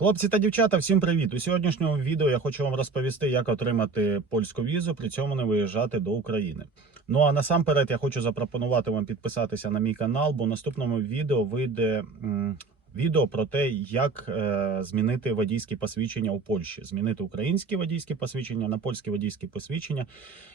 Хлопці та дівчата, всім привіт! У сьогоднішньому відео я хочу вам розповісти, як отримати польську візу, при цьому не виїжджати до України. Ну а насамперед я хочу запропонувати вам підписатися на мій канал, бо в наступному відео вийде відео про те, як е, змінити водійські посвідчення у Польщі, змінити українські водійські посвідчення на польські водійські посвідчення,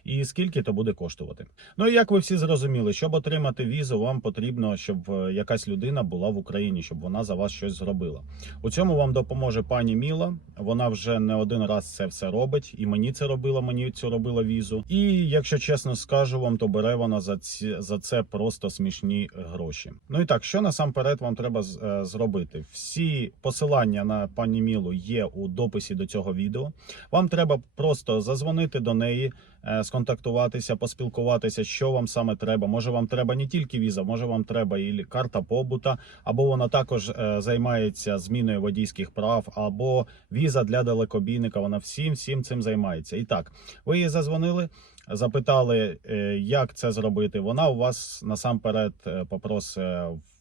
і скільки це буде коштувати. Ну і як ви всі зрозуміли, щоб отримати візу, вам потрібно, щоб е, якась людина була в Україні, щоб вона за вас щось зробила. У цьому вам допоможе пані Міла. Вона вже не один раз це все робить, і мені це робила. Мені цю робила візу. І якщо чесно скажу вам, то бере вона за ці за це просто смішні гроші. Ну і так, що насамперед вам треба з- зробити? Всі посилання на пані Мілу є у дописі до цього відео. Вам треба просто зазвонити до неї, е, сконтактуватися, поспілкуватися, що вам саме треба. Може, вам треба не тільки віза, може вам треба і карта побута, або вона також е, займається зміною водійських прав, або віза для далекобійника. Вона всім всім цим займається. І так, ви її зазвонили. Запитали, е, як це зробити. Вона у вас насамперед попросить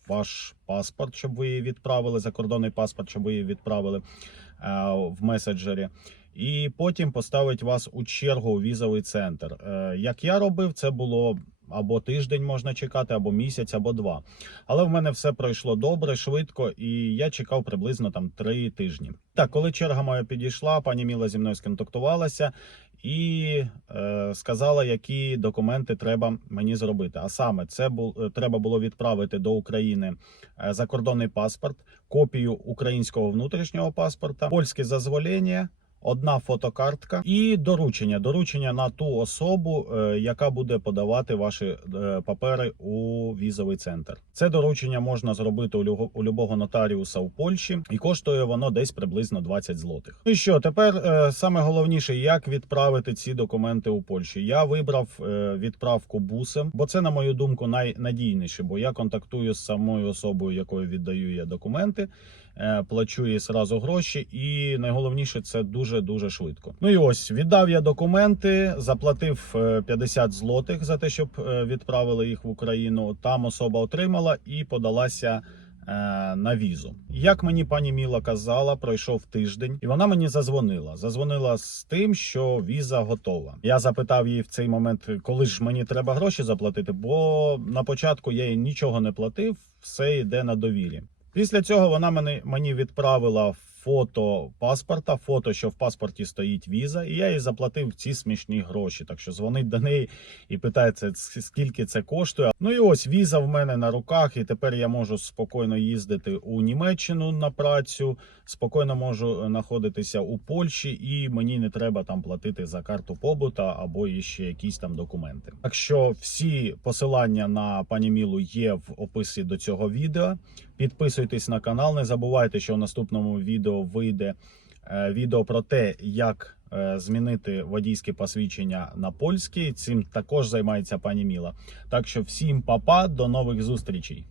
ваш паспорт, щоб ви її відправили, закордонний паспорт, щоб ви її відправили е, в меседжері. І потім поставить вас у чергу у візовий центр. Е, Як я робив, це було або тиждень можна чекати, або місяць, або два. Але в мене все пройшло добре, швидко, і я чекав приблизно там три тижні. Так, коли черга моя підійшла, пані Міла зі мною сконтактувалася і е, сказала, які документи треба мені зробити. А саме, це бу, е, треба було відправити до України е, закордонний паспорт, копію українського внутрішнього паспорта, польське зазволення. Одна фотокартка і доручення. Доручення на ту особу, е, яка буде подавати ваші е, папери у візовий центр. Це доручення можна зробити у любого нотаріуса в Польщі, і коштує воно десь приблизно 20 злотих. Ну і що тепер е, саме головніше, як відправити ці документи у Польщі. Я вибрав відправку бусем, бо це, на мою думку, найнадійніше, бо я контактую з самою особою, якою віддаю я документи. Е, Плачу їй сразу гроші, і найголовніше це дуже дуже швидко. Ну і ось віддав я документи, заплатив е, 50 злотих за те, щоб е, відправили їх в Україну. Там особа отримала і подалася. е, На візу, як мені пані Міла казала, пройшов тиждень, і вона мені зазвонила. Зазвонила з тим, що віза готова. Я запитав її в цей момент, коли ж мені треба гроші заплатити, бо на початку я їй нічого не платив, все йде на довірі. Після цього вона мені, відправила фото паспорта, фото, що в паспорті стоїть віза, і я їй заплатив ці смішні гроші. Так що дзвонить до неї і питається, скільки це коштує. Ну і ось віза в мене на руках, і тепер я можу спокійно їздити у Німеччину на працю, спокійно можу е, знаходитися у Польщі, і мені не треба там платити за карту побута або ще якісь там документи. Так що всі посилання на пані Мілу є в описі до цього відео. Підписуйтесь на канал. Не забувайте, що в наступному відео вийде е, відео про те, як е, змінити водійське посвідчення на польський. Цим також займається пані Міла. Так що всім папа, до нових зустрічей.